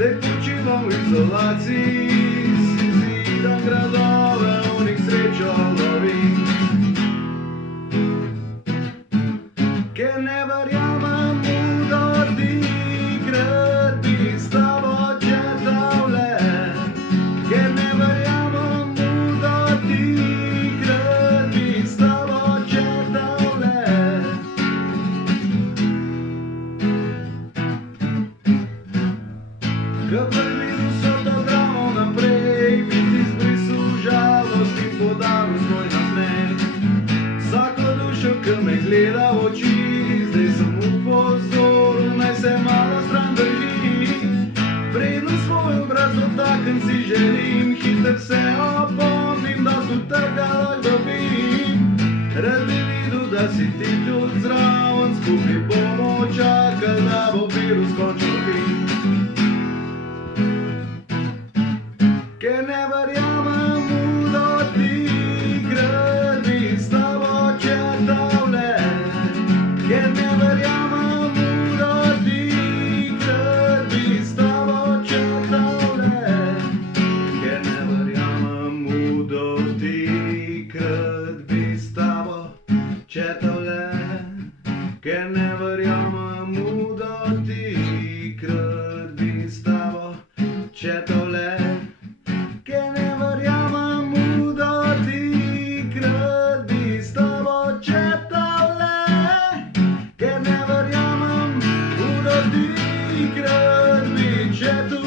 Zdaj počivam v izolaciji, si zidam gradove, v njih srečo lovim. Ker ne verjamem v dotik, rad bi s tabo četavle. Ker ne verjamem v dotik, rad bi s tabo četavle. Ko previdu so to dramo naprej, bi ti zbrisu žalost in podaril svoj nasmeh. Vsako dušo, ki me gleda v oči, zdaj sem upozoril, naj se malo stran drži. Preden svoj obraz dotaknem, si želim, hiter se opomnim, da tu tega lahko dobim. Rad bi videl, da si ti tudi zraven, skupaj bomo čakali, da bo virus končal krit. Ker ne verjamem v dotik, rad bi s tabo četavle. Ker ne verjamem v dotik, rad bi s tabo četavle. Ker ne verjamem v dotik, rad bi s tabo četavle. Ker ne verjamem v dotik, rad bi s tabo četavle. Ker ne verjamem v dotik, rad bi s tabo četavle. Ker ne verjamem v dotik, rad bi četu.